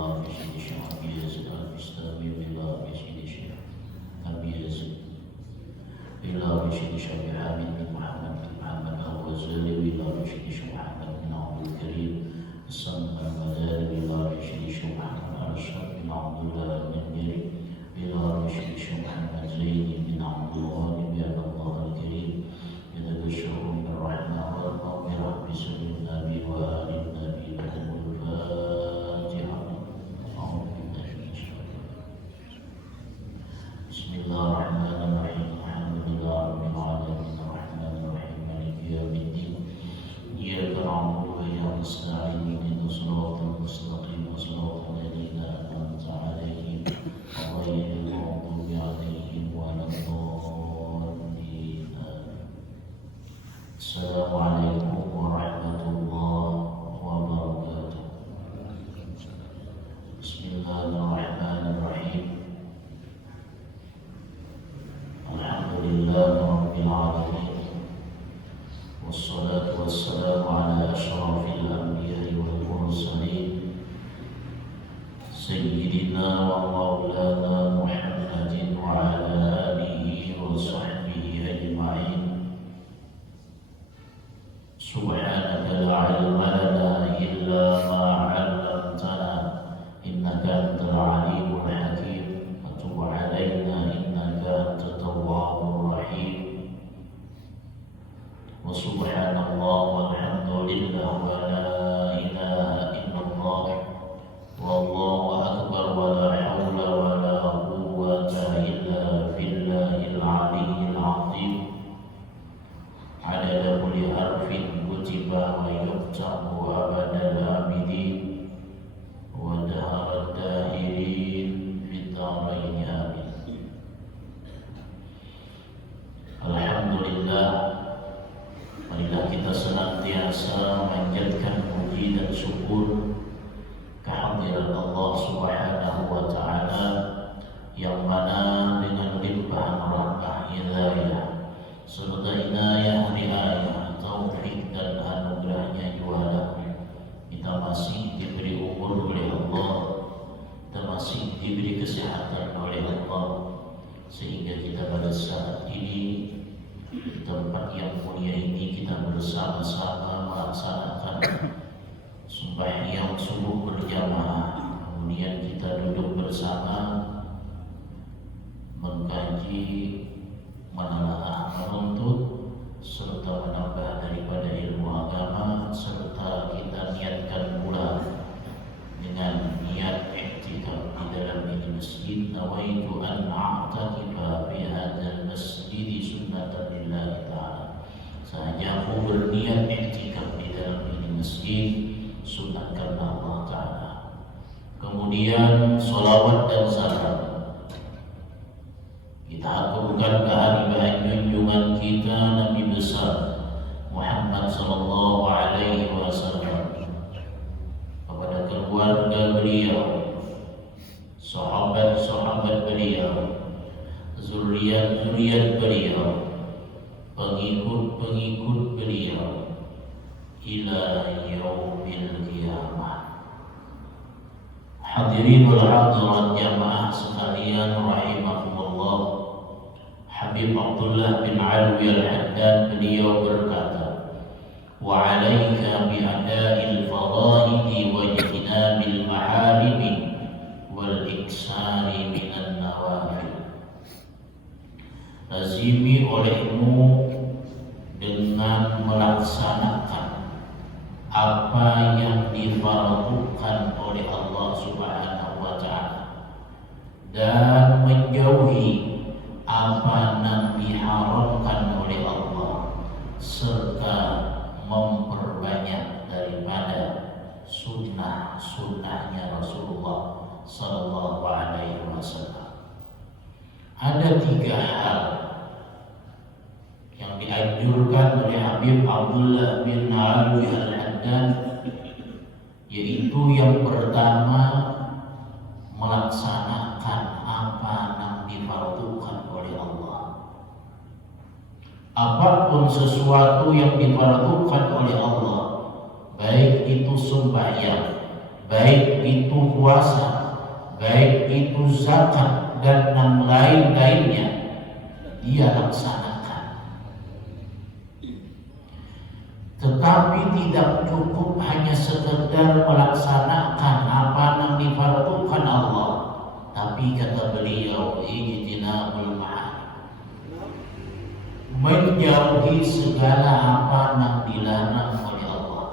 بإله سيدي الشيخ أبي يزيد البستامي بإله سيدي الشيخ أبي يزيد بإله سيدي الشيخ أبي حامد بن محمد بن محمد الغزالي بإله سيدي الشيخ محمد بن عبد الكريم السمع المداري بإله سيدي الشيخ محمد أرشد بن عبد الله المنذري بإله سيدي الشيخ محمد زيد بن عبد الغالي بأن الله الكريم يتبشرون بالرحمة والمغفرة بسر النبي وآل النبي لهم الفاتحة. أعوذ بالله من الشيطان الرجيم. بسم الله الرحمن الرحيم. الحمد لله رب العالمين الرحمن الرحيم مالك يوم الدين. إياك نعبد وإياك نستعين اهدنا الصراط المستقيم صراط الذين أنعمت عليهم غير المغضوب عليهم ولا الضالين. السلام عليكم ورحمة الله وبركاته. بسم الله الرحمن الرحيم. الحمد لله رب العالمين والصلاة والسلام على أشرف الأنبياء والمرسلين سيدنا ومولانا محمد وعلى آله وصحبه أجمعين. سبحانك لا علم لنا إلا ما علمتنا إنك أنت العليم الحكيم. وتب علينا إنك أنت التواب الرحيم. وسبحان الله والحمد لله ولا إله إلا الله والله أكبر ولا حول ولا قوة إلا بالله العلي العظيم. عدد كل حرف كتب ويكتب أبد الآبدين ودهر الداهرين في الدارين آمين. Alhamdulillah, marilah kita senantiasa memanjatkan puji dan syukur kehadiran Allah Subhanahu wa Ta'ala yang mana dengan limpahan rahmah hidayah serta inayah riayah taufik dan anugerahnya jualah kita masih diberi umur oleh Allah, kita masih diberi kesehatan oleh Allah, sehingga kita pada saat ini di tempat yang mulia ini kita bersama-sama melaksanakan sembahyang subuh berjamaah. Kemudian kita duduk bersama mengkaji, menelaah, menuntut serta menambah daripada ilmu agama, serta kita niatkan pula dengan niat i'tikaf di dalam ini masjid. Nawaitu an a'takifa fi hadzal masjid sunnatan lillahi ta'ala. Saja aku berniat i'tikaf di dalam ini masjid sunnah karena Allah Ta'ala. Kemudian salawat dan salam kita aturkan ke hari baik junjungan kita Nabi besar Muhammad sallallahu alaihi wasallam, kepada keluarga beliau, sahabat-sahabat beliau, zuriat-zuriat beliau, pengikut-pengikut beliau ila yaumil qiyamah. Hadirin wal hadirat jamaah sekalian rahimakumullah. Habib Abdullah bin Alwi al-Haddad beliau berkata, wa 'alaika bi ada'il fadaili wa ijtinabil maharimi wal iksari minan nawafil. Lazimi olehmu dengan melaksanakan apa yang difardukan oleh Allah Subhanahu wa Ta'ala dan menjauhi apa yang diharamkan oleh Allah, serta memperbanyak daripada sunnah-sunnahnya Rasulullah sallallahu alaihi wasallam. Ada 3 hal yang dianjurkan oleh Habib Abdullah bin Alwi al-Haddad, yaitu yang pertama melaksanakan apa yang difardukan oleh Allah. Apapun sesuatu yang difardukan oleh Allah, baik itu sembahyang, baik itu puasa, baik itu zakat dan yang lain-lainnya, dia laksanakan. Tetapi tidak cukup hanya sekedar melaksanakan apa yang difardukan Allah, tapi kata beliau, ijtinabul ma'ani, menjauhi segala apa yang dilarang oleh Allah.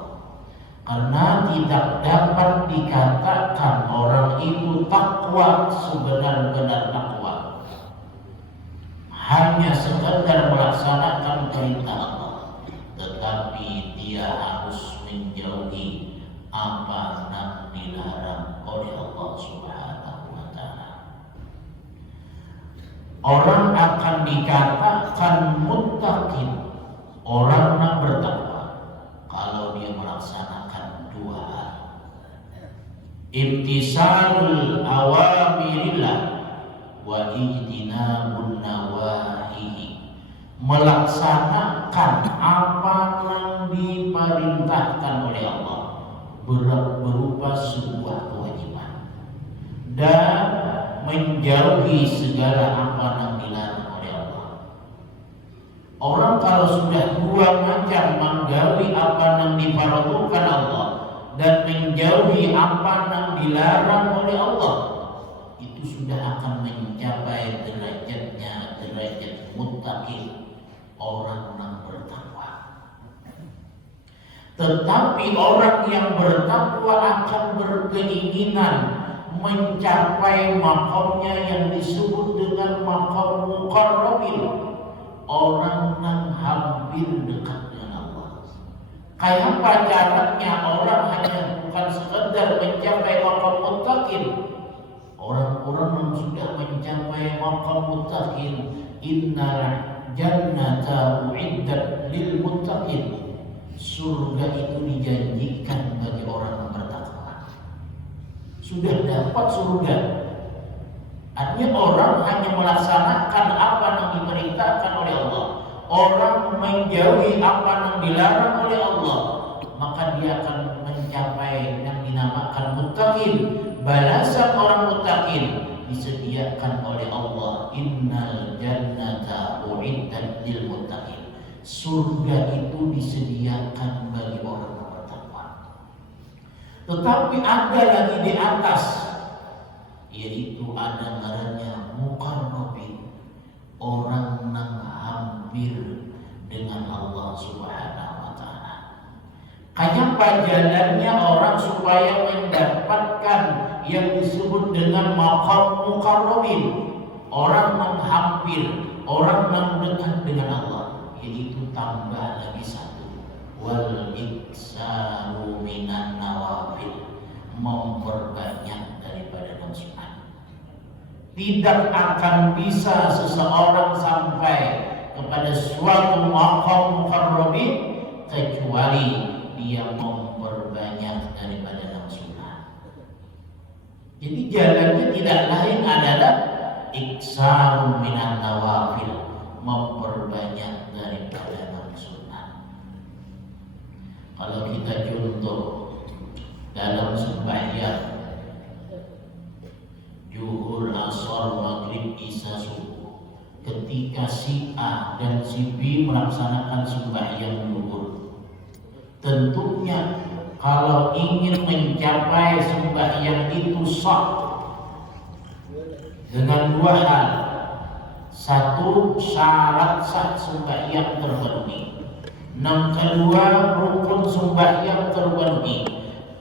Karena tidak dapat dikatakan orang itu takwa, sebenar-benar takwa hanya sekedar melaksanakan perintah Allah, tetapi dia harus menjauhi apa yang dilarang oleh Allah Subhanahu wa Ta'ala. Orang akan dikatakan muttaqin, orang yang bertakwa, kalau dia melaksanakan dua hal: imtisalul awamirillah wa ijtinabun nawahihi, melaksanakan apa yang diperintahkan oleh Allah berupa sebuah kewajiban, dan menjauhi segala apa yang dilarang oleh Allah. Orang kalau sudah dua macam, menjauhi apa yang difardukan Allah dan menjauhi apa yang dilarang oleh Allah, itu sudah akan mencapai derajatnya derajat muttaqin, orang yang bertakwa. Tetapi orang yang bertakwa akan berkeinginan mencapai makamnya yang disebut dengan makam muqarrabin, orang yang hampir dekat dengan Allah. Kayak apa caranya orang hanya bukan sekedar mencapai makam muttaqin? Orang-orang yang sudah mencapai makam muttaqin, innal jannata uiddat lil muttaqin, surga itu dijanjikan bagi orang yang bertakwa. Sudah dapat surga. Artinya orang hanya melaksanakan apa yang diperintahkan oleh Allah, orang menjauhi apa yang dilarang oleh Allah, maka dia akan mencapai yang dinamakan muttaqin. Balasan orang muttaqin disediakan oleh Allah, innal jannata uiddat lil muttaqin, surga itu disediakan bagi orang yang bertakwa. Tetapi ada lagi di atas, yaitu ada ngarannya muqarrabin, orang yang hampir dengan Allah Subhanahu wa Ta'ala. Kayak jalannya orang supaya mendapatkan yang disebut dengan maqam muqarrabin, orang yang hampir, orang yang dekat dengan Allah, yaitu tambah lagi satu, wal iksaru minan nawafil, memperbanyak daripada yang sunat. Tidak akan bisa seseorang sampai kepada suatu maqam muqarrabin kecuali dia memperbanyak daripada yang sunat. Jadi jalannya tidak lain adalah iksaru minan nawafil, memperbanyak daripada yang sunat. Kalau kita contoh dalam sembahyang zuhur, asar, maghrib, isya, subuh, ketika si A dan si B melaksanakan sembahyang zuhur, tentunya kalau ingin mencapai sembahyang itu sah dengan dua hal. Satu, syarat sah sembahyang terpenuhi. Yang kedua, rukun sembahyang terpenuhi.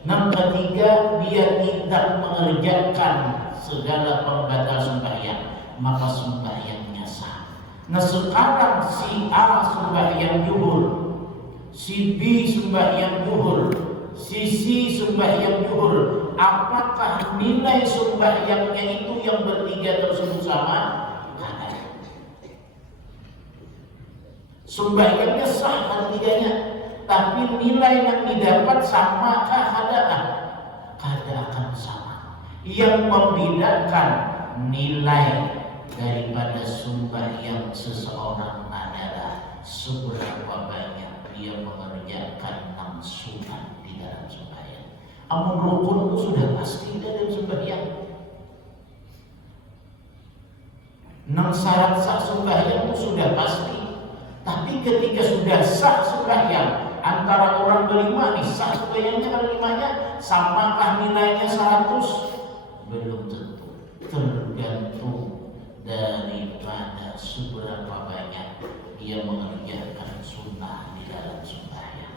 Yang ketiga, dia tidak mengerjakan segala pembatal sembahyang, maka sembahyangnya sah. Nah sekarang si A sembahyang zuhur, si B sembahyang zuhur, si C sembahyang zuhur, apakah nilai sembahyangnya itu yang bertiga tersebut sama? Sembahyangnya sah artinya, tapi nilai yang didapat samakah? Kada akan sama. Yang membedakan nilai daripada sembahyang seseorang adalah seberapa banyak dia mengerjakan sunat di dalam sembahyang. Amun rukun itu sudah pasti dalam sembahyang. Nang syarat sah sembahyang itu sudah pasti. Tapi ketika sudah sah sembahyang, antara orang berlima nih, sah sembahyangnya kan limanya, samakah nilainya 100? Belum tentu. Tergantung daripada seberapa banyak dia mengerjakan sunnah di dalam sembahyang.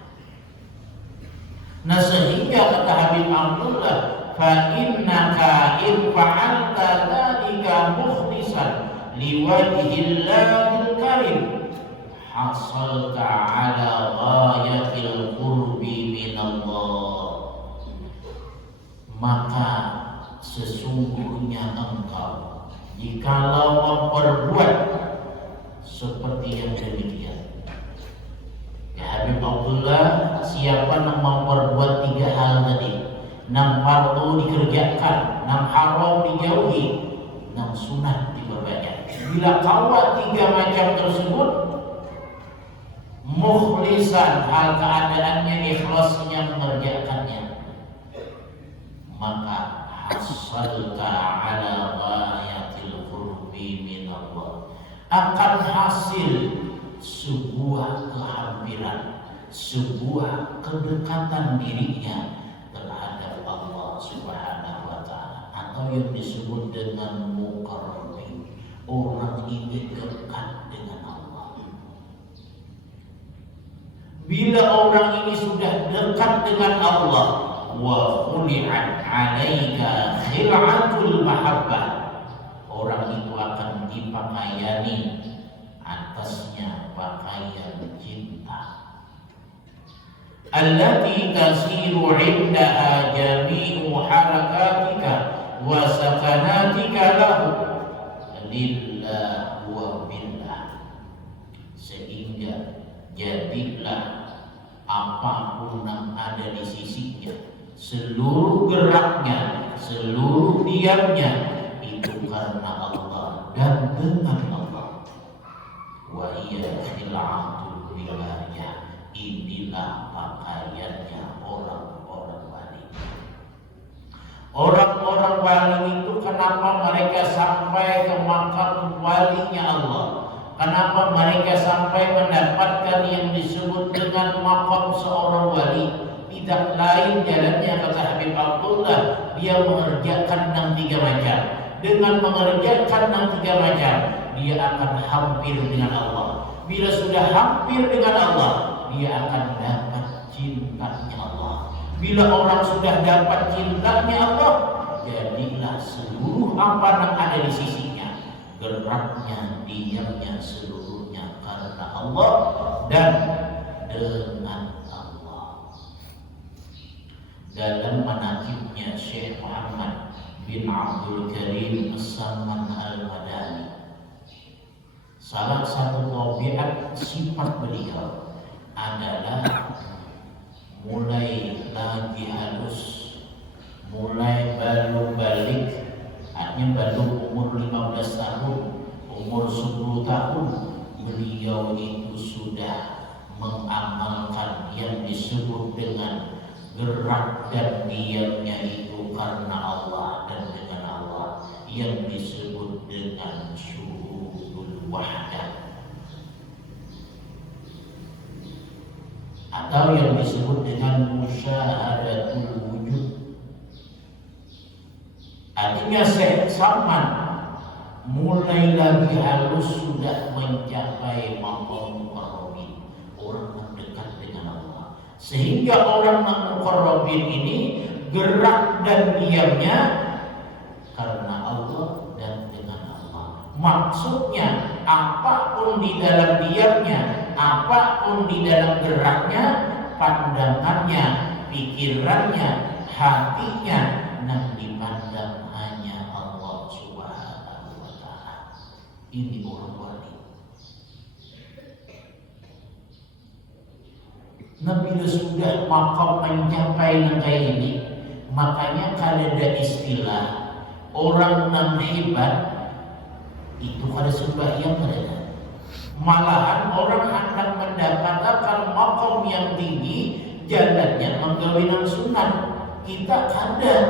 Nah sehingga kata Habib Abdullah, fa innaka in fa'alta dzalika mukhlishan liwajhillahil karim hasalta ala ghayatil qurbi minallah. Maka sesungguhnya engkau jikalau memperbuat seperti yang demikian. Ya Habib Abdullah, siapa yang memperbuat 3 hal tadi, nang fardu dikerjakan, nang haram dijauhi, nang sunat diperbanyak. Bila kawat 3 macam tersebut, mukhlisan, hal keadaannya ikhlasnya mengerjakannya, maka hasalta ala ghayatil qurbi minallah, akan hasil sebuah kehampiran, sebuah kedekatan dirinya terhadap Allah Subhanahu wa taala, atau yang disebut dengan muqarrabin. Orang ini dekat dengan Allah. Bila orang ini sudah dekat dengan Allah, wa khuli'at 'alaika khil'atul mahabbah, orang itu akan dipakaiani atasnya pakaian cinta, allati tasiru 'indaha jami'u harakatika wa sakanatika lahu lillah wa billah, sehingga jadilah apapun yang ada di sisinya, seluruh geraknya, seluruh diamnya itu karena Allah dan dengan Allah. Wa hiya khil'atul wilayah, inilah pakaiannya orang-orang wali. Orang-orang wali itu kenapa mereka sampai ke makam walinya Allah? Kenapa mereka sampai mendapatkan yang disebut dengan makam seorang wali? Tidak lain jalannya, kata Habib Abdullah, dia mengerjakan 3 macam. Dengan mengerjakan 3 macam, dia akan hampir dengan Allah. Bila sudah hampir dengan Allah, dia akan dapat cintanya Allah. Bila orang sudah dapat cintanya Allah, jadilah seluruh apa yang ada di sisinya, geraknya, diamnya, seluruhnya karena Allah dan dengan Allah. Dalam manaqibnya Syekh Muhammad bin Abdul Karim As-Samman Al-Madani, salah satu tabiat sifat beliau adalah mulai lagi halus, mulai baru balik, artinya baru umur 15 tahun, umur 10 tahun, beliau itu sudah mengamalkan yang disebut dengan gerak dan diamnya itu karena Allah dan dengan Allah, yang disebut dengan syuhudul wahdah, atau yang disebut dengan musyahadatul wujud. Artinya Syekh Samman mulai lagi halus sudah mencapai maqam muqarrabin, orang yang dekat dengan Allah. Sehingga orang yang muqarrabin ini gerak dan diamnya karena Allah dan dengan Allah. Maksudnya apapun di dalam diamnya, apapun di dalam geraknya, pandangannya, pikirannya, hatinya, yang dipandang hanya Allah Subhanahu wa ta'ala. Ini orang wali. Nah, bila sudah makam mencapai kayak ini, makanya kalau ada istilah orang yang hebat itu kada sembahyang mereka. Malahan orang akan mendapatkan makam yang tinggi, jalannya menggawinan sunat. kita kadang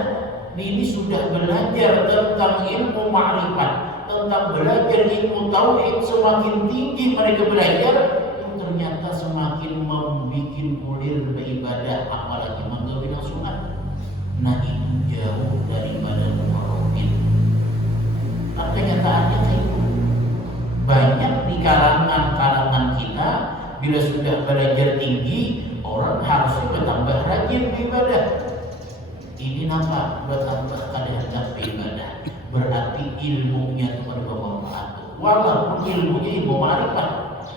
ini sudah belajar tentang ilmu ma'rifat, tentang belajar ilmu tauhid, semakin tinggi mereka belajar, ternyata semakin membuat kulir beribadah, apalagi menggabung sunat. Nah itu jauh daripada muharramin. Tapi kenyataannya itu banyak di kalangan kita, bila sudah belajar tinggi, orang harusnya bertambah rajin beribadah. Ini nampak bertambah kadang-kadang beribadah, berarti ilmunya itu bermanfaat. Walaupun ilmunya ilmu ma'rifat,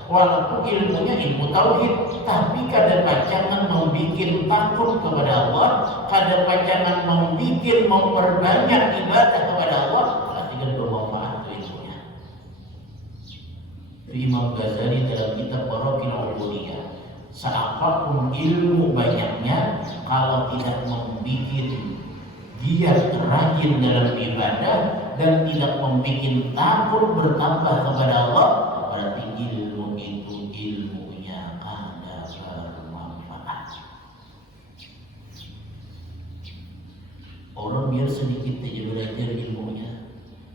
walaupun ilmunya ilmu tauhid, tapi kadang-kadang membuat takut kepada Allah, kadang-kadang membuat memperbanyak ibadah kepada Allah, berarti kan bermanfaat ilmunya. Imam Ghazali dalam kitab Barakil Ubudiyah, seapapun ilmu banyaknya, kalau tidak membuat giat rajin dalam ibadah dan tidak membuat takut bertambah kepada Allah, berarti ilmu itu ilmunya ada bermanfaat. Orang biar sedikit saja belajar ilmunya,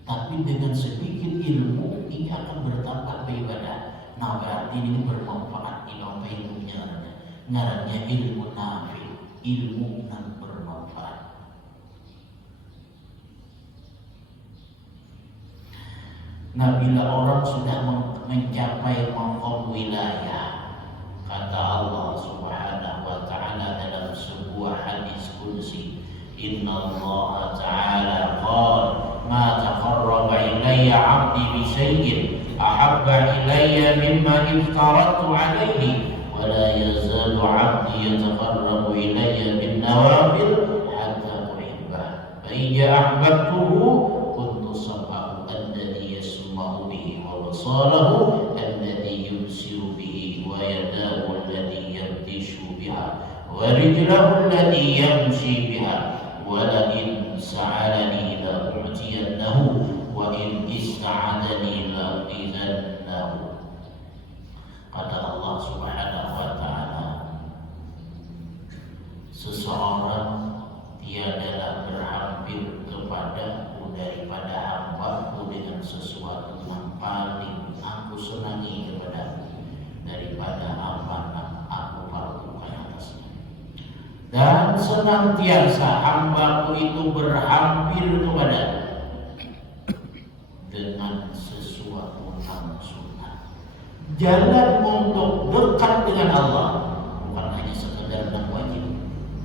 tapi dengan sedikit ilmu ini akan bertambah beribadah. Nah berarti ini bermanfaat. Ilmunya ngarannya ilmu nafi, ilmu yang bermanfaat. Nah bila orang sudah mencapai maqam wilayah, kata Allah Subhanahu wa ta'ala dalam sebuah hadis qudsi, Inna Allah ta'ala qala ma taqarraba ilayya 'abdi bi syai'in ahabba ilayya mimma iftaratu 'alayhi wa la yazalu 'abdi yataqarrabu ilayya bin nawafil hatta uhibbah fa idza ahbabtuhu kuntu sam'ahu alladhi yasma'u bihi wa basalahu alladhi yubsiru bihi wa yadahu alladhi yabtishu biha wa rijluhu alladhi yamshi biha wa la in sa'alani la u'tiyannahu wa in ista'adani la u'tiyannahu. Kata Allah Subhanahu wa ta'ala, seseorang tiadalah berhampir kepadaku daripada hambaku dengan sesuatu yang paling aku senangi kepadaku daripada apa yang aku lakukan atasnya. Dan senantiasa hambaku itu berhampir kepadaku dengan sesuatu yang sunnah. Jalan untuk dekat dengan Allah bukan hanya sekedar yang wajib.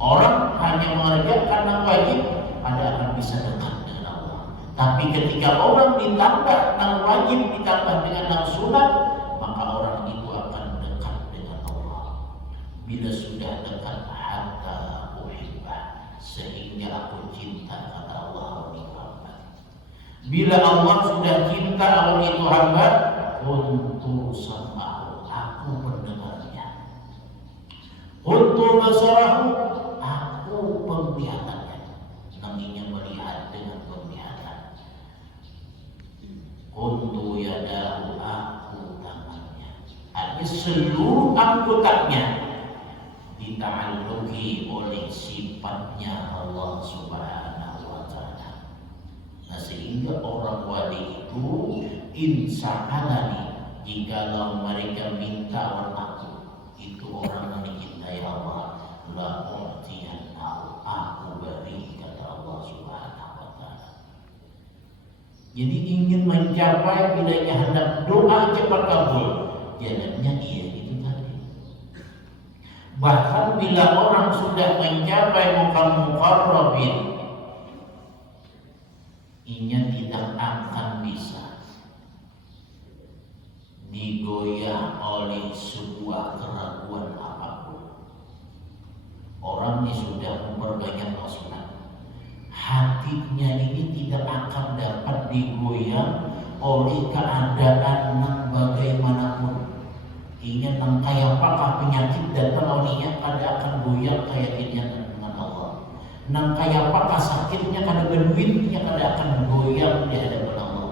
Orang hanya mengerjakan yang wajib, Anda akan bisa dekat dengan Allah. Tapi ketika orang ditambah yang wajib ditambah dengan yang sunat, maka orang itu akan dekat dengan Allah. Bila sudah dekat, hatta uhibbah, sehingga aku cinta, kata Allah itu hamba. Bila Allah sudah cinta awan itu hamba, kuntu sam'ahu, aku mendengarnya, kuntu basarahu, aku penglihatannya, nanginya melihat dengan penglihatan, kuntu yadahu, aku tangannya, artinya seluruh anggotanya dita'alluqi oleh sifatnya Allah Subhanahu wa ta'ala. Nah sehingga orang wali itu insa'alani, jikalau mereka minta aku, itu orang yang dicintai Allah, la u'tiyannahu, aku beri, kata Allah Subhanahu wa ta'ala. Jadi ingin mencapai bilanya hendak doa cepat kabul, jalannya iya itu tadi. Bahkan bila orang sudah mencapai maqam muqarrabin, inya tidak akan bisa digoyah oleh sebuah keraguan apapun. Orang ini sudah memperbanyak sunat, hatinya ini tidak akan dapat digoyah oleh keadaan yang bagaimanapun. Ingat nang kaya apakah penyakit datang olehnya, kada akan goyah keyakinannya dengan Allah. Nang kaya apakah sakitnya kada berduitnya, kada akan goyah di hadapan Allah.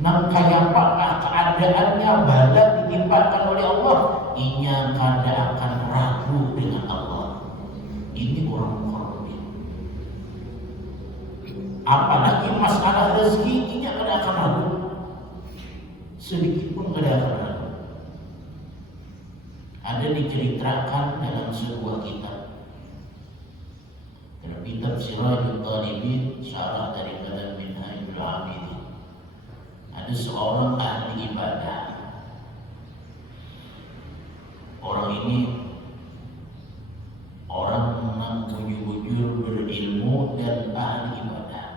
Nang kaya apakah keadaannya bala ditimpakan oleh Allah, inya kada akan ragu dengan Allah. Ini orang korban. Apalagi masalah rezeki ini ada akan ragu, sedikit pun ada akan ragu. Ada diceritakan dalam sebuah kitab, dalam kitab Sirajul Talibin, syarah daripada Minhajul Abidin. Ada seorang ahli ibadah. Orang ini orang yang bujur-bujur berilmu dan ahli ibadah.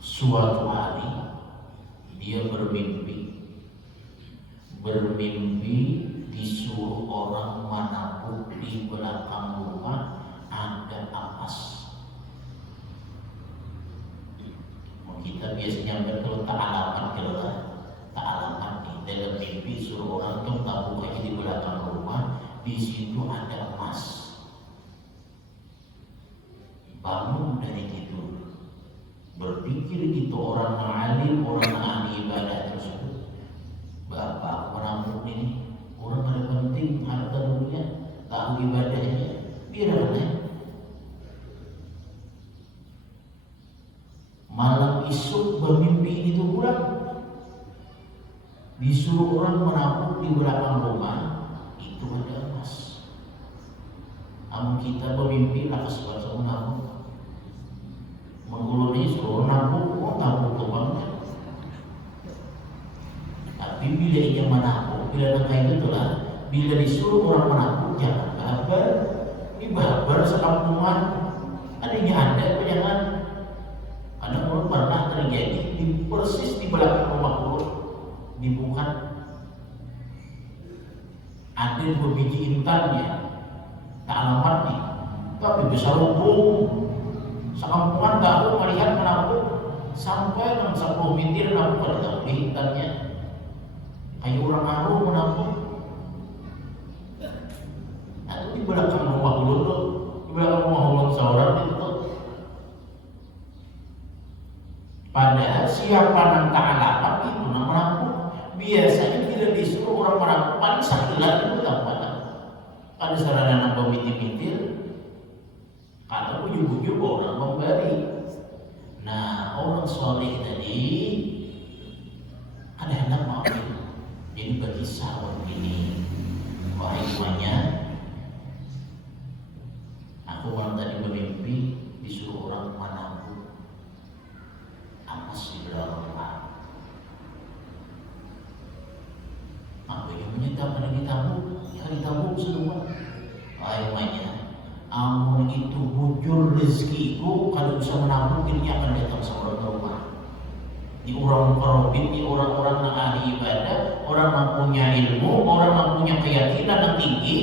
Suatu hari dia bermimpi disuruh orang manapun di belakang rumah ada emas. Kita biasanya betul tak alamat nih dalam mimpi suruh orang tuh tabung aja di belakang rumah, di situ ada emas. Bangun dari tidur, berpikir itu orang alim, orang ahli ibadah tersebut. Bapak merampok ini orang ada penting harta dunia, tahu ibadahnya, biarlah. Malam isuk bermimpi itu pulang, disuruh orang menampung di belakang rumah itu ada emas. Namun kita bermimpi lah sesuatu menampung, menggulung suruh nampung, tampung tumpangnya. Tapi bila ia menampung, bila nangka itu lah, bila disuruh orang menampung jangan babar, ini babar sekampungan, adanya ada apa jangan. Ada orang pernah terjadi di persis di belakang rumah urut dibuka ada 2 biji intannya, tak alamat nih, tapi bisa hubung sekampungan tahu melihat menampung sampai 10 meter nampung pada tahu di intannya kayak orang aru menampung. Nah, itu di belakang rumah urut, di belakang rumah urut seorang itu. Padahal siapa yang tak alamat itu nama merampok. Biasanya tidak disuruh orang merampok paling sakilan itu tak pada. Ada sarana nambah mitir-mitir. Kalau bujur-bujur orang memberi. Nah orang soleh tadi ada hendak maafin. Jadi bagi sahabat ini, wahai semuanya, aku malam tadi bermimpi disuruh orang menampung emas di belakang rumah. Apa yang menyatakan ditabung semua. Akhirnya, amun itu bujur rezekiku kalau bisa menampung ini akan datang seorang ke rumah. Di orang korobin, di orang-orang yang ahli ibadah, orang yang punya ilmu, orang yang punya keyakinan yang tinggi,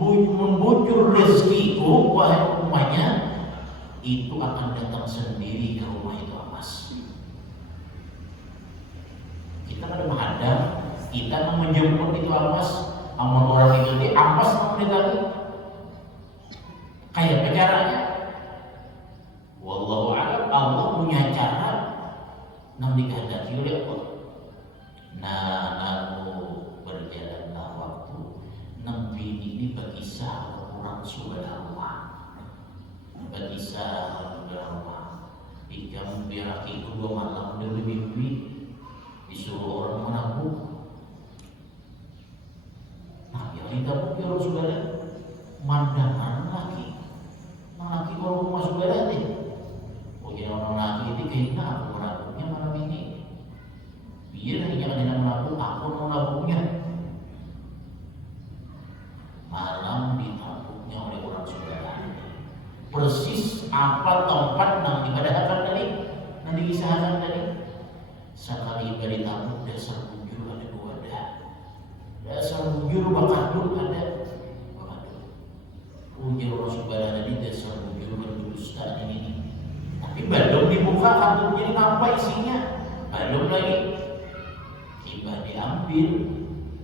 membujur rezekiku, wahai rumahnya, itu akan datang sendiri ke rumah itu emas. Kita kan menghadap, kita menjemput itu emas, amun orang itu di emas menjadi kayak caranya. Wallahu a'lam, Allah punya cara yang dikehendaki oleh Allah. Nah, lalu berjalanlah waktu, Nabi ini berkisah orang subhanallah, berkisah berapa? Ikan biar itu 2 malam dari mimpi disuruh orang menabung. Nah, yang ditabung ya orang saudara, mandangan laki. Nah, laki kalau rumah saudara nih, oh jadi orang laki ini kayaknya aku menabungnya malam ini. Biar hanya ada yang menabung, aku mau nabungnya. Malam ditabungnya oleh orang saudara. Persis apa tempat yang dikadahkan tadi, yang dikisahkan tadi. Sekali beri tabung dasar bujur ada 2 dah. Dasar bujur bakadul ada bakadul. Bujur orang saudara tadi dasar bujur berdusta ini. Tapi belum dibuka kartunya ini apa isinya? Belum lagi. Tiba diambil,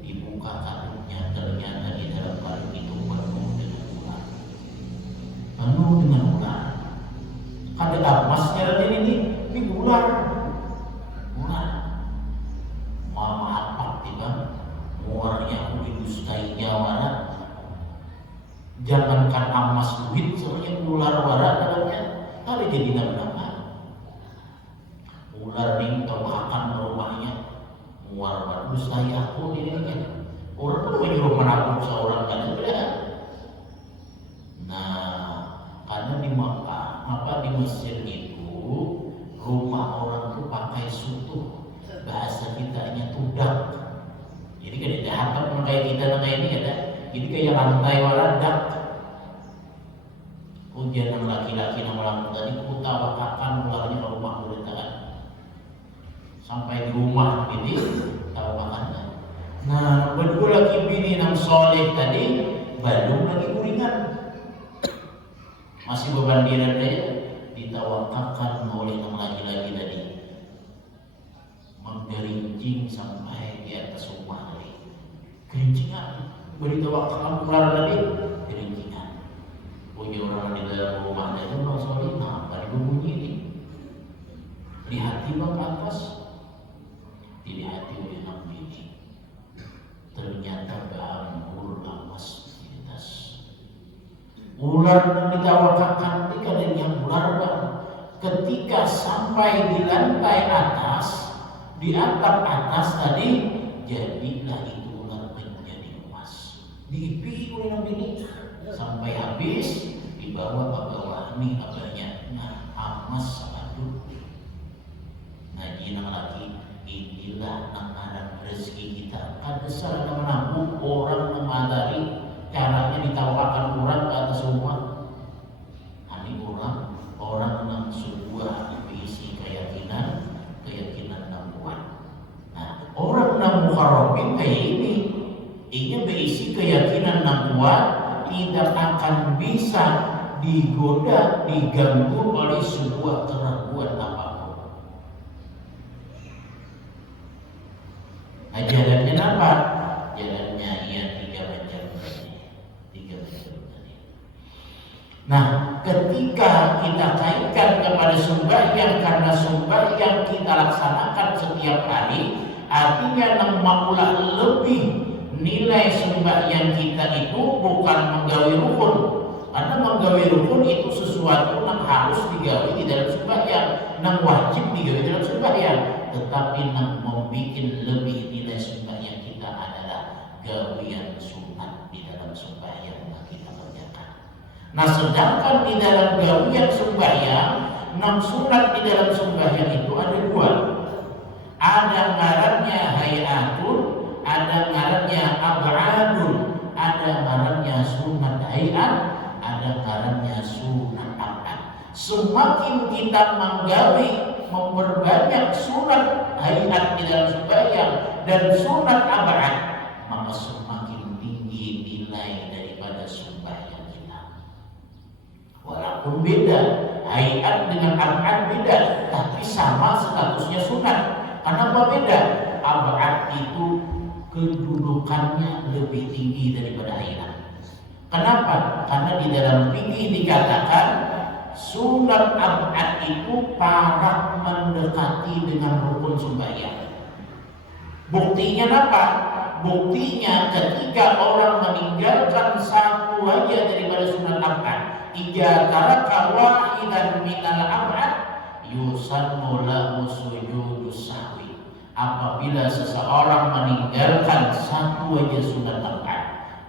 dibuka kartunya, ternyata di dalam kartu itu penuh dengan ular. Penuh dengan ular. Ada emasnya tadi ini ular. Mama apa tiba muarnya aku didustai nyawana. Jangankan emas duit semuanya ular wara dalamnya. jadi nama ular nih makan rumahnya muar terus saya aku ini kan orang kan menyuruh menabung seorang kan tidak. Nah karena di Makkah di Mesir itu rumah orang tuh pakai sutuh, bahasa kitanya tudak. Jadi kan tidak harap kayak kita kayak ini kan, jadi kayak lantai waradak. Ujian yang laki-laki yang melakukan tadi kutawakakan ularnya ke rumah kita kan, sampai di rumah ini tawakannya. Nah berdua lagi bini yang soleh tadi belum lagi kuringan, masih beban diri dia ditawakakan oleh yang laki-laki tadi menggerincing sampai di atas rumah tadi. Gerincingan beritawakan ular tadi gerincingan. Punya orang di dalam rumahnya itu orang soleh, nah dari bunyi ini lihat di bawah atas, dilihat oleh anak ini, ternyata bahan emas di atas. Ular yang ditawakakan ini kadang yang ular bang, ketika sampai di lantai atas, di atap atas tadi, jadilah itu ular menjadi emas. Diipi oleh anak ini sampai habis, dibawa ke bawah nih kabarnya. Nah emas aduk. Nah jinang lagi inilah nang rezeki kita. Ada salah menabung orang memadari caranya ditawarkan orang ke atas rumah. Ini orang yang sebuah berisi keyakinan nabuan. Nah orang yang mukharrabin kayak ini berisi keyakinan nabuan, tidak akan bisa digoda, diganggu oleh sebuah keraguan apapun. Nah jalannya apa? Jalannya tiga macam tadi. Nah ketika kita kaitkan kepada sembahyang, karena sembahyang kita laksanakan setiap hari, artinya nang maulah lebih nilai sembahyang kita itu bukan menggawi rukun, karena menggawi rukun itu sesuatu yang harus digawi di dalam sembahyang, yang wajib digawi dalam sembahyang, tetapi yang membuat lebih nilai sembahyang kita adalah gawian sunat di dalam sembahyang yang kita kerjakan. Nah sedangkan di dalam gawian sembahyang, yang sunat di dalam sembahyang itu ada dua, ada ngarannya hayatun, ada ngarannya ab'adun, ada ngarannya sunat hayat, ada ngarannya sunat ab'ad. Semakin kita menggawi, memperbanyak sunat hayat di dalam sembahyang dan sunat ab'ad, maka semakin tinggi nilai daripada sembahyang kita. Walaupun beda, hayat dengan ab'ad beda, tapi sama statusnya sunat. Kenapa beda? Ab'ad itu kedudukannya lebih tinggi daripada hayat. Kenapa? Karena di dalam fikih dikatakan sunat ab'ad itu parak mendekati dengan rukun sembahyang. Buktinya apa? Buktinya ketika orang meninggalkan satu aja daripada sunat ab'ad, idza taraka wahidan minal ab'ad yusannu lahu sujudus sahwi. Apabila seseorang meninggalkan satu aja sunat ab'ad,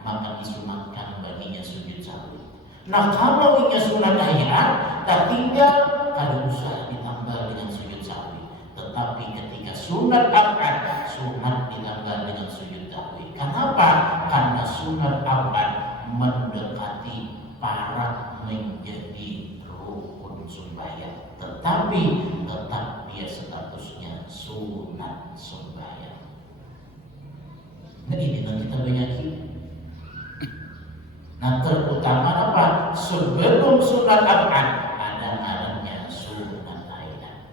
maka disunatkan baginya sujud sahwi. Nah kalau ini sunat hayat, tak tinggal kada usah ditambah dengan sujud sahwi. Tetapi ketika sunat ab'ad, sunat ditambah dengan sujud sahwi. Kenapa? Karena sunat ab'ad mendekati parak menjadi rukun sembahyang, tetapi tetap dia statusnya sunat sembahyang. Nah ini yang kita bayangkan. Nah terutama apa? Sebelum sunat ab'ad ada ngarannya sunat hayat.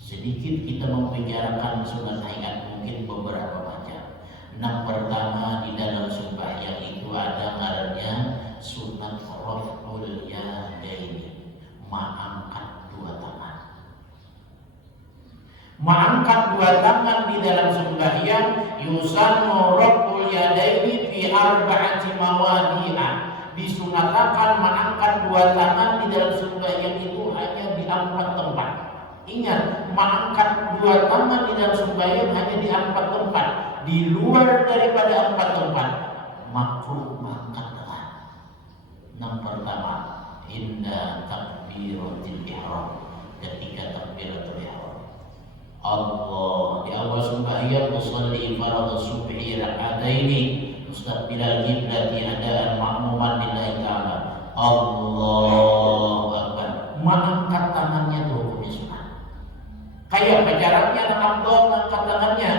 Sedikit kita membicarakan sunat hayat, mungkin beberapa macam. Yang pertama di dalam sembahyang itu ada ngarannya sunat raf'ul yadaini, mengangkat dua tangan. Mengangkat dua tangan di dalam sembahyang yusannu raf'ul yadaini fi arba'ati mawadi'ah. Disunatakan mengangkat dua tangan di dalam sembahyang itu hanya di 4 Ingat, mengangkat dua tangan di dalam sembahyang hanya di 4 tempat. Di luar daripada 4 tempat, makruh mengangkat tangan. Yang pertama, inda takbiratul ihram, ketika takbiratul ihram. Allah di awal sembahyang, usolli farad subhi rak'ataini mustaqbilal qiblati adaan ma'muman lillahi ta'ala. Allahu akbar. Mengangkat tangannya itu hukumnya sunnah. Kayak caranya Abdul mengangkat tangannya.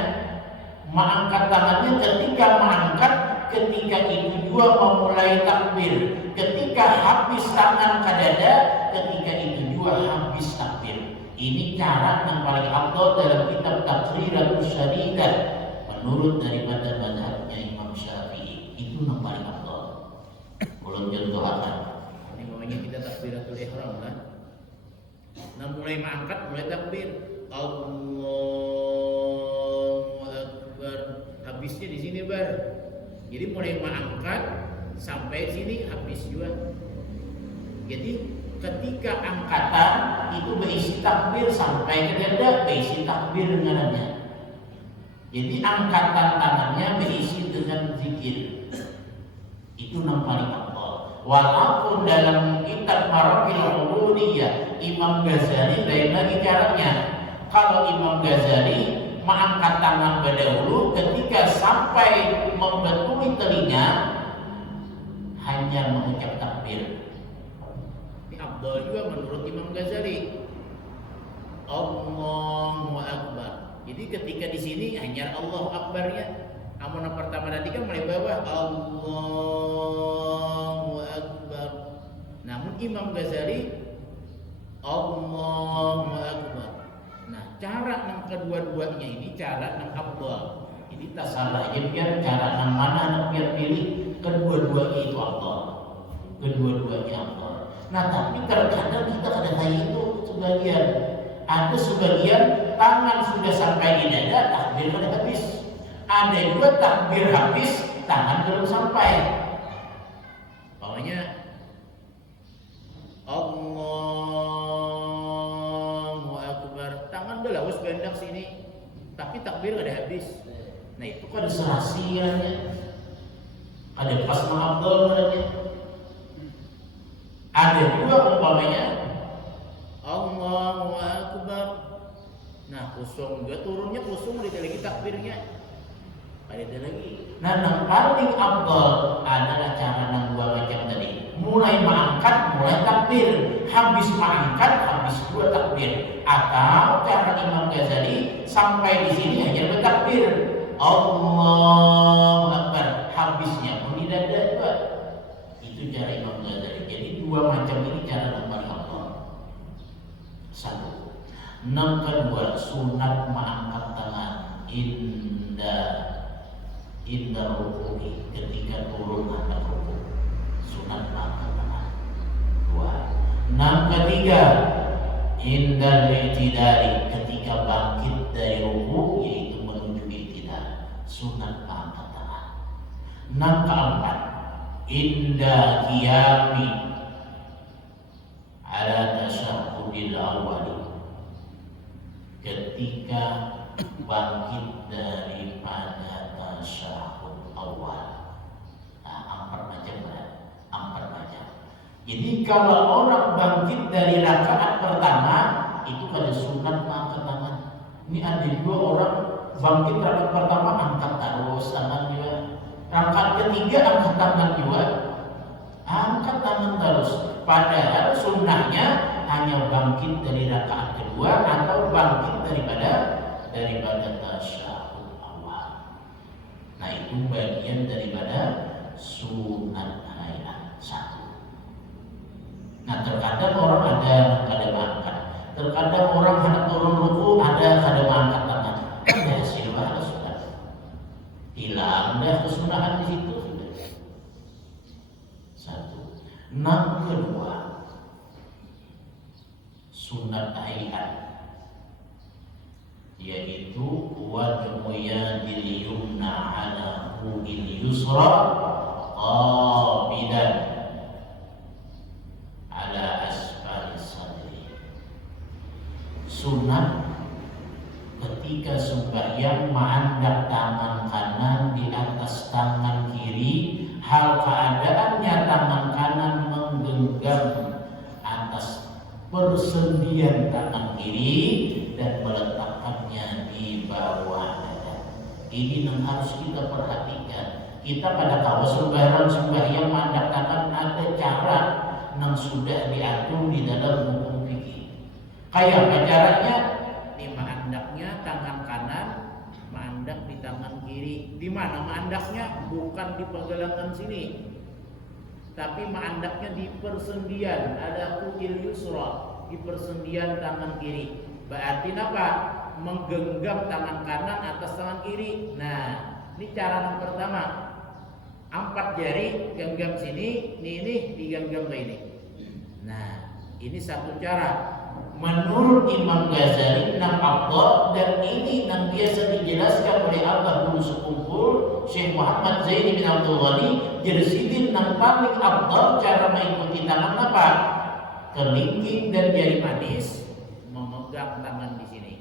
Mengangkat tangannya ketika itu juga memulai takbir. Ketika habis tangan ke dada, ketika itu juga habis takbir. Ini cara yang paling afdal dalam kitab Taqriratus Syadidah menurut daripada mazhabnya Imam Syafi'i. Itu yang paling afdal. Kalau contohkan, ini namanya kita takbiratul ihram kan. Nah mulai mengangkat, mulai takbir. Allahu Akbar. Habisnya di sini bar. Jadi mulai mengangkat sampai sini habis juga. Jadi ketika angkatan itu berisi takbir sampai ke dada, berisi takbir dengannya. Jadi angkatan tangannya berisi dengan zikir. Itu yang paling afdal. Walaupun dalam kitab Maraqil Ubudiyah Imam Ghazali lain lagi caranya. Kalau Imam Ghazali mengangkat tangan berdahulu, ketika sampai membetuli telinga hanya mengucap takbir. Ini afdal juga menurut Imam Ghazali. Allahu Akbar. Jadi ketika di sini hanya Allahu Akbarnya. Amun yang pertama nanti kan mulai bawah Allahu Akbar. Namun Imam Ghazali Allahu Akbar. Nah, cara yang kedua-duanya ini cara yang afdal. Jadi tak salah aja biar cara yang mana biar pilih, kedua-duanya itu afdal. Kedua-duanya afdal. Nah, tapi terkadang kita kadang itu sebagian. Ada sebagian tangan sudah sampai di dada, takbir sudah habis. Ada juga takbir habis, tangan belum sampai. Pokoknya Allahu Akbar, tangan udah lawas bendak sini, tapi takbir gak ada habis. Nah itu kan serasiannya, ada pas mengabdol berarti. Ada juga umpamanya Allahu Akbar. Nah kosong juga, turunnya kosong, ada lagi takbirnya. Ada lagi. Nah yang paling afdal adalah cara yang dua macam tadi. Mulai mengangkat, mulai takbir. Habis mengangkat, habis dua takbir. Atau cara Imam Ghazali sampai di sini hanya bertakbir. Allahu Akbar. Habisnya pun tidak ada juga. Itu cara Imam Ghazali. Jadi dua macam ini cara yang paling afdal. Satu. Yang kedua, sunat mengangkat tangan indah ruku'i, ketika turun angkat ruku', sunat mengangkat tangan. Dua. Yang ketiga, indah i'tidali, ketika bangkit dari ruku', yaitu menuju i'tidal, sunat mengangkat tangan. Yang keempat, indah qiyami ala tasyahhudil awwali, ketika bangkit daripada tasyahud awal. Nah, 4 macam kan? 4 macam. Jadi kalau orang bangkit dari rakaat pertama itu pada sunat mengangkat tangan. Ini ada juga orang bangkit rakaat pertama angkat terus tangannya. Rakaat ketiga angkat tangan juga. Angkat tangan terus. Padahal sunnahnya hanya bangkit dari rakaat kedua atau bangkit daripada tasyahud awal. Nah itu bagian daripada sunat hayat 1. Nah terkadang orang ada kadang angkat, terkadang orang hendak turun ruku ada kadang angkat tangan. Ada hasil harus sudah hilang dah kesunahan di situ sudah. 1. Yang kedua, sunat hayat, yaitu wajhu yadil yumna ala ru'il yusra qabidan ala asfali sadri. Sunnah ketika sembahyang mengangkat tangan kanan di atas tangan kiri, hal keadaannya tangan kanan menggenggam atas persendian tangan kiri dan meletakkannya di bawah dada. Ini yang harus kita perhatikan. Kita pada kawas sembahyang mengangkat tangan ada cara yang sudah diatur di dalam hukum fikih. Kayak apa caranya? Di mandaknya tangan kanan, mandak di tangan kiri. Di mana mandaknya? Bukan di pergelangan sini, tapi mandaknya di persendian. Ada kuil yusra, di persendian tangan kiri. Berarti apa? Menggenggam tangan kanan atas tangan kiri. Nah, ini cara yang pertama. 4 jari genggam sini, ini digenggam ke ini. Nah, ini satu cara. Menurut Imam Ghazali nang afdal, dan ini yang biasa dijelaskan oleh Abah Guru Sekumpul Syekh Muhammad Zaini bin Abdul Ghani Jersidin, nang paling afdal cara mengikuti tangan apa? Kelingking dan jari manis memegang tangan di sini.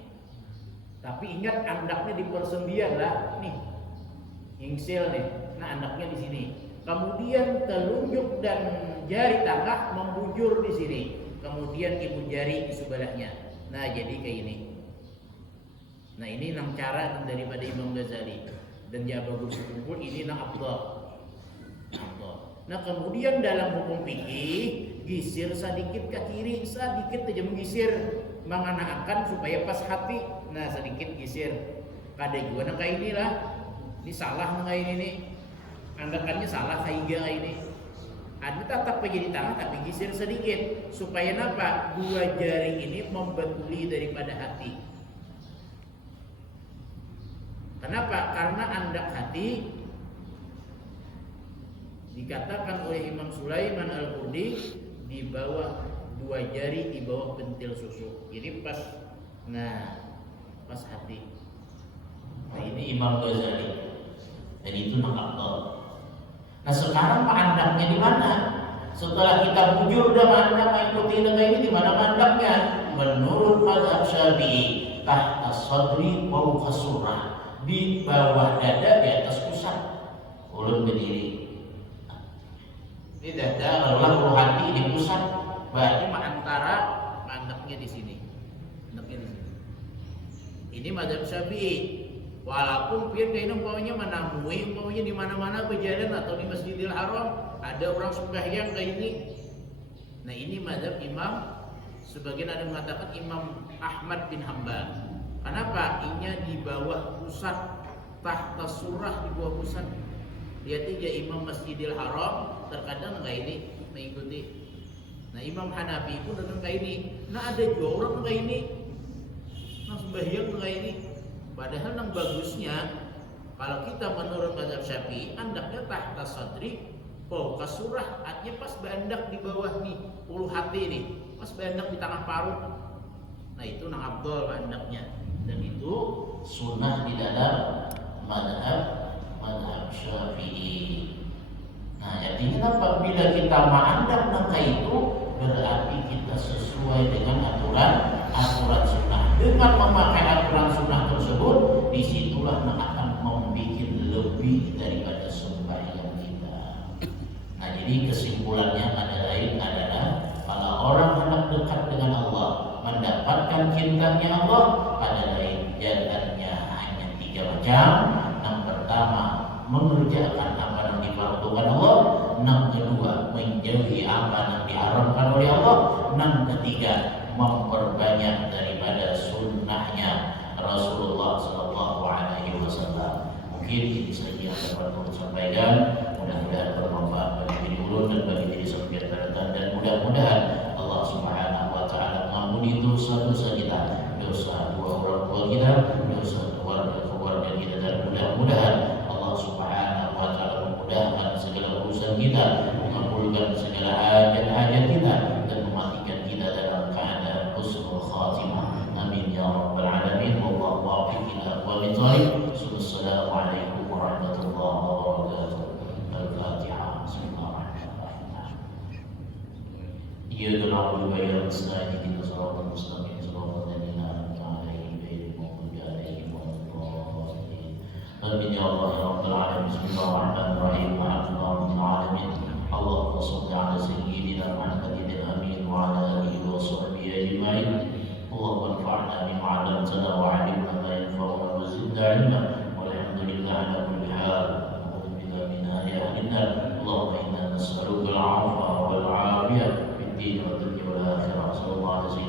Tapi ingat andaknya di persendian lah, nih ingsil nih. Nah, andaknya di sini. Kemudian telunjuk dan jari tengah membujur di sini. Kemudian ibu jari di sebelahnya. Nah, jadi kayak ini. Nah, ini 6 cara daripada Imam Ghazali. Dan Abah Guru Sekumpul ini 6 afdal. Nah, kemudian dalam hukum fikih, gisir sedikit ke kiri, sedikit aja menggisir, menganakan supaya pas hati. Nah, sedikit gisir. Kada juga nah kayak inilah. Ini salah nah kayak ini nih. Andakannya salah kayak ini. Ada tetap di tangan tapi gisir sedikit supaya apa? 2 jari ini membetuli daripada hati. Kenapa? Karena andak hati dikatakan oleh Imam Sulaiman Al-Qurdi di bawah 2 jari, di bawah pentil susu. Jadi pas, nah pas hati. Nah, ini Imam Ghazali. Dan itu nakal. Nah, sekarang mandaknya di mana? Setelah kita bujur udah mandak, mengikuti negara ini di mana mandaknya? Menurut mazhab Syafi'i, tahta sadri fawqa surah, di bawah dada, di atas pusat. Ulun berdiri. Ini dada, kalau hati di pusat, berarti antara mandaknya di sini. Mandaknya di sini. Ini mazhab Syafi'i. Walaupun biar kayak umpamanya menamui, umpamanya di mana-mana berjalan atau di Masjidil Haram ada orang sembahyang kayak ini. Nah, ini mazhab Imam, sebagian ada yang mengatakan Imam Ahmad bin Hanbal. Kenapa? Inya di bawah pusat, tahta surah di bawah pusat. Lihat aja Imam Masjidil Haram terkadang kayak ini mengikuti. Nah, Imam Hanafi pun dengan kayak ini. Nah, ada juga orang kayak ini, nah sembahyang kayak ini. Padahal yang bagusnya kalau kita menurut mazhab Syafi'i, andaknya tahta sadri fawqa surah, artinya pas bandak di bawah nih ulu hati nih, pas bandak di tengah paru. Nah, itu nang afdal andaknya, dan itu sunnah di dalam mazhab Syafi'i. Nah, artinya apabila kita mengandak nangka itu berarti kita sesuai dengan aturan sunnah. Dengan memakai aturan sunnah tersebut, disitulah akan membuat lebih daripada sembahyang kita. Nah, jadi kesimpulannya adalah kalau orang hendak dekat dengan Allah, mendapatkan cintanya Allah, adalah jalannya hanya 3 macam. Yang pertama, mengerjakan apa yang difardukan Allah. Yang kedua, menjauhi apa yang diharamkan oleh Allah. Yang ketiga, memperbanyak daripada sunnahnya Rasulullah Sallallahu Alaihi Wasallam. Mungkin ini saja yang dapat saya sampaikan. Mudah-mudahan bermanfaat bagi diri ulun dan bagi diri sekalian, dan mudah-mudahan Allah Subhanahu Wa Taala mengampuni dosa-dosa kita, dosa dua orang tua kita, dosa keluarga kita, dan mudah-mudahan Allah Subhanahu Wa Taala memudahkan segala urusan kita, mengabulkan segala hajat-hajat kita, dan mematikan kita dalam keadaan husnul khatimah. Amin ya rabbal alamin. Wallahu a'lam bishawab. Assalamualaikum warahmatullahi wabarakatuh. Al-Fatihah. Bismillahirrahmanirrahim. Iyyaka na'budu wa iyyaka nasta'in. Ihdinas siratal mustaqim. Shiratal ladzina آمين يا الله يا رب العالمين. بسم الله الرحمن الرحيم. الحمد لله رب العالمين. اللهم صل على سيدنا محمد الأمين وعلى آله وصحبه أجمعين. اللهم انفعنا بما علمتنا وعلمنا ما ينفعنا وزدنا علما، والحمد لله على كل حال. نعوذ بالله من أهل النار. اللهم إنا نسألك العفو والعافية في الدين والدنيا والآخرة. صلى الله عليه وسلم.